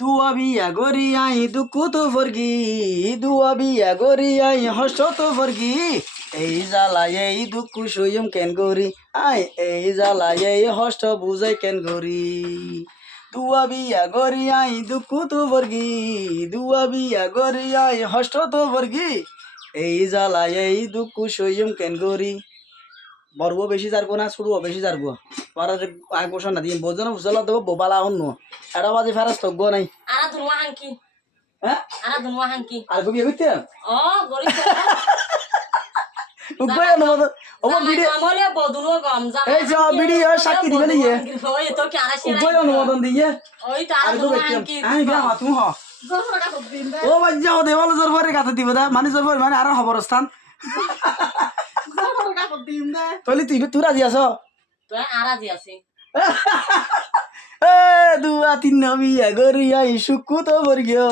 দুয়া বিয়া গরি আই দুঃখু তো ফরগি দুয়া বিয়া গরি আই হস্ত তো ফরগি এই জ্বালা এই দুঃখ সইম কেন গরি আই এই জ্বালা এই হস্ত বুঝাই কেন গরি দুয়া বিয়া গরি আই দুঃখু তো ফরগি দুয়া বিয়া গরি আই হস্ত তো ফরগি এই জ্বালা এই দুঃখ সইম কেন গরি বড়বো বেশি যারবো না শুরু বেশি যারবো আর আগ বসা না দিয়ে বোঝো না বুঝলা দেবো বোবালা অন্য এটা বাজে ফেরাস তো গো নাই আরা দুনওয়া হাঙ্কি হ্যাঁ আরা দুনওয়া হাঙ্কি আর গো বিয়ে করতে ও গরি উপায় না ও ভিডিও আমলে বদুনো গম যা এই যে ভিডিও সাক্ষী দিবে নিয়ে ওই তো কি আরা সে উপায় অনুমোদন দিয়ে ওই তো আর আরা গো দুনওয়া বেটিম হাঙ্কি আমি বিয়া মা তুমি হ জোরটা খুব দিন দে ও বাজ্জা ও দেওয়াল জোর ভরে গাতে দিব দা মানে জোর ভরে মানে আর খবরস্থান জোরটা খুব দিন দে তলি তুই রাজি আছো তো আরা জি আছে এ দুয়া তিন বিয়া গরি আই সুকু তো বর্গিও